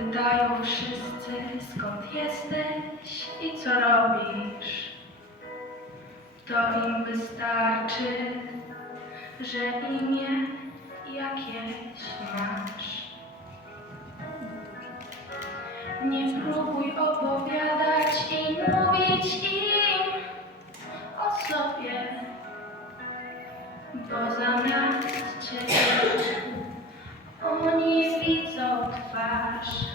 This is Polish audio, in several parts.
Pytają wszyscy, skąd jesteś i co robisz. To im wystarczy, że imię jakieś masz. Nie próbuj opowiadać i mówić im o sobie, bo zamiast ciebie oni widzą twarz.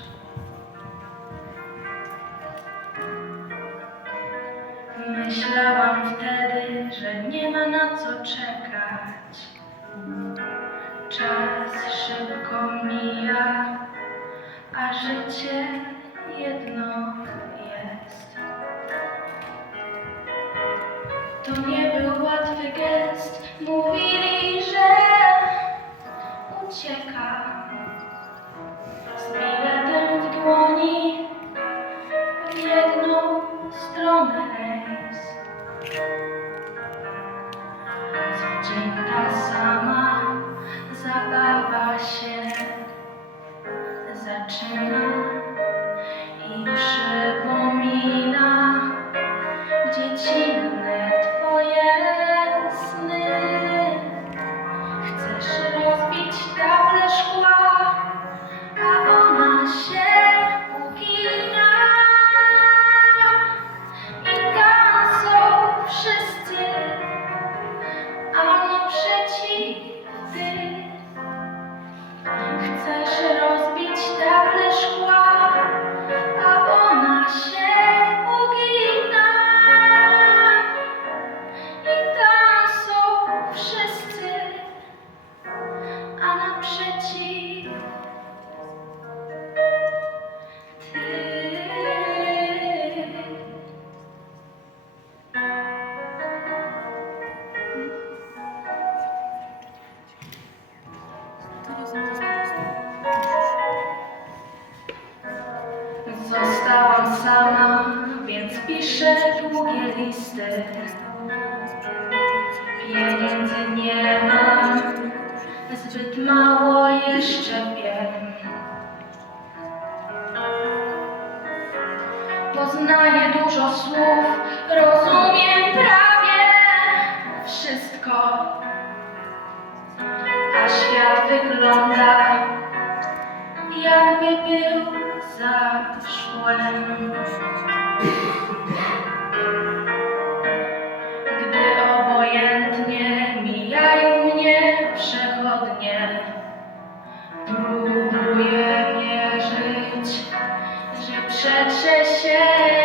Myślałam wtedy, że nie ma na co czekać. Czas szybko mija, a życie jedno jest. To nie był łatwy gest, mówili, że długie listy. Pieniędzy nie mam, zbyt mało jeszcze wiem. Poznaję dużo słów, rozumiem prawie wszystko. A świat wygląda jakby był próbuję wierzyć, że przetrze się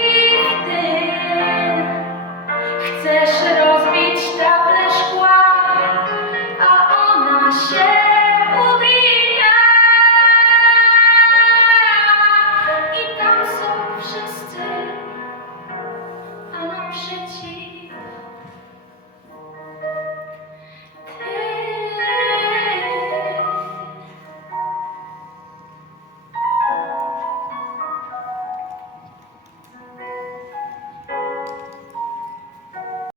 share.